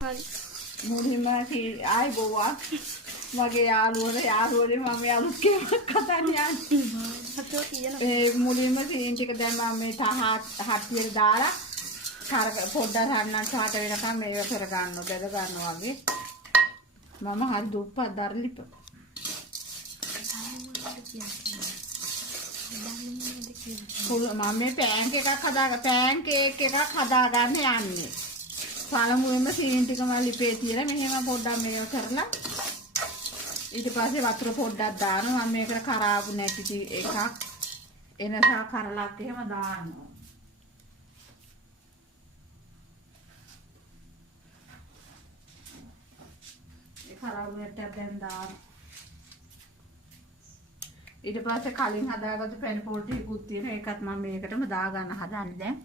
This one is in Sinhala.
හරි. මුලින්ම ආයි බොවා. මගේ යාළුවනේ මම යාළුත් කීමක් කතාන්න යන්නේ. හතෝ කියන. මුලින්ම සීන් ටික දැන් මම මේ හට්ටියට දාලා පොඩ්ඩක් හන්නන් සාට වෙනකම් මේව කර ගන්නවා බෙද ගන්නවා වගේ. මම හරි දුප්පත් දරලිප. මම මේ පෑන් කේක් එකක් හදාගන්න යන්නේ. පළමුවෙන්ම සීන් ටික මම ලිපේ තියලා මෙහෙම පොඩ්ඩක් මේව කරලා ඊට පස්සේ වතුර පොඩ්ඩක් දානවා. මම මේකට කරාපු නැති එකක් එනසා කරලත් එහෙම දානවා. ඒ කරාපු නැට්ටක් දැන් දානවා. ඊට පස්සේ කලින් හදාගත්තු පැණි පොල් ටිකකුත් තියෙනවා. ඒකත් මම මේකටම දා ගන්න හදන්නේ දැන්.